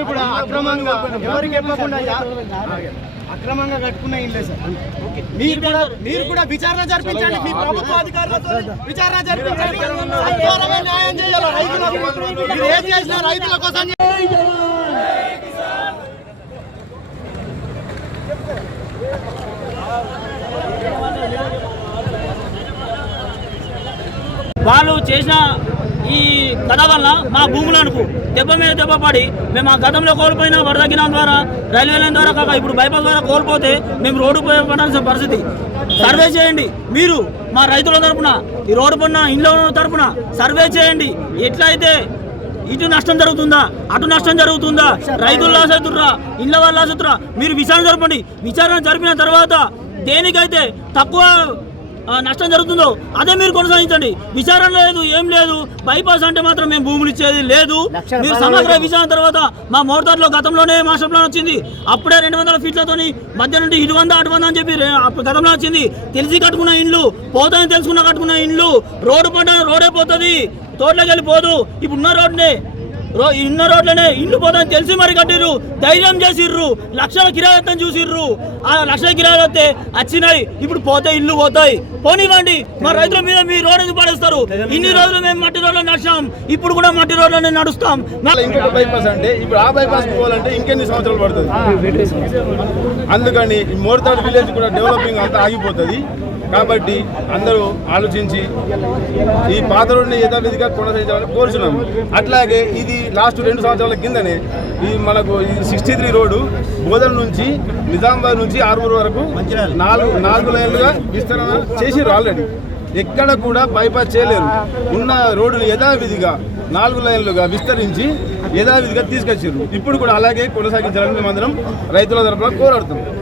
ఇప్పుడు అక్రమంగా ఎవరికి చెప్పకుండా అక్రమంగా కట్టుకున్న ఇల్లే సార్. మీరు కూడా విచారణ జరిపించండి, మీ ప్రభుత్వ అధికారులతో విచారణ జరిపించండి. సత్వరమే న్యాయం చేయాలి రైతులకు. మీరు ఏం చేసినా రైతుల కోసం. వాళ్ళు చేసిన ఈ కథ వల్ల మా భూములకు దెబ్బ మీద దెబ్బ పడి మేము ఆ గతంలో కోల్పోయిన వరద గినాల ద్వారా రైల్వే లైన్ ద్వారా కాక ఇప్పుడు బైపాస్ ద్వారా కోల్పోతే మేము రోడ్డు పడాల్సిన పరిస్థితి. సర్వే చేయండి, మీరు మా రైతుల తరపున ఈ రోడ్డు పడిన ఇండ్ల తరపున సర్వే చేయండి. ఎట్లయితే ఇటు నష్టం జరుగుతుందా అటు నష్టం జరుగుతుందా, రైతులు లాస్ అవుతుర్రా ఇళ్ళ వాళ్ళు లాస్ అవుతుర్రా, మీరు విచారణ జరపండి. విచారణ జరిపిన తర్వాత దేనికైతే తక్కువ నష్టం జరుగుతుందో అదే మీరు కొనసాగించండి. విచారణ లేదు, ఏం లేదు. బైపాస్ అంటే మాత్రం మేము భూములు ఇచ్చేది లేదు. మీరు సమగ్ర విచారణ తర్వాత మా మోర్తార్లో గతంలోనే మాస్టర్ ప్లాన్ వచ్చింది. అప్పుడే 200 ఫీట్లతోని మధ్య నుండి 100 అటు అని చెప్పి గతంలో వచ్చింది. తెలిసి కట్టుకున్న ఇండ్లు పోతాయని తెలుసుకున్న కట్టుకున్న ఇండ్లు రోడ్డు పడ్డ రోడే పోతుంది, తోటలోకి వెళ్ళిపోదు. ఇప్పుడు ఉన్న రోడ్లనే ఇండ్లు పోతాయని తెలిసి మరి కట్టిర్రు, ధైర్యం చేసిర్రు, లక్షల కిరాయితం చూసిర్రు. ఆ లక్షల కిరాయిలు వస్తే వచ్చినాయి, ఇప్పుడు పోతే ఇల్లు పోతాయి. పోనివ్వండి, మా రైతుల మీద మీ రోడ్ ఎందుకు పడేస్తారు? ఇన్ని రోజులు మేము మట్టి రోడ్లో నడిచాం, ఇప్పుడు కూడా మట్టి రోడ్లోనే నడుస్తాం. ఇంకొక బైపాస్ అంటే ఇప్పుడు ఆ బైపాస్ పోవాలంటే ఇంకెన్ని సంవత్సరాలు పడుతుంది. అందుకని మోర్తాడ్ విలేజ్ కూడా డెవలపింగ్ అంతా ఆగిపోతుంది. కాబట్టి అందరూ ఆలోచించి ఈ పాత రోడ్ని యథావిధిగా కొనసాగించాలని కోరుచున్నాము. అట్లాగే ఇది లాస్ట్ 2 సంవత్సరాల కిందనే ఈ మనకు 63 రోడ్డు బోధన నుంచి నిజామాబాద్ నుంచి ఆర్మూర్ వరకు 4 లైన్లుగా విస్తరణ చేసిర్రు. ఆల్రెడీ ఎక్కడ కూడా బైపాస్ చేయలేరు. ఉన్న రోడ్డును యథావిధిగా 4 లైన్లుగా విస్తరించి యథావిధిగా తీసుకొచ్చారు. ఇప్పుడు కూడా అలాగే కొనసాగించాలని మేమందరం రైతుల తరఫున కోరాడుతున్నాం.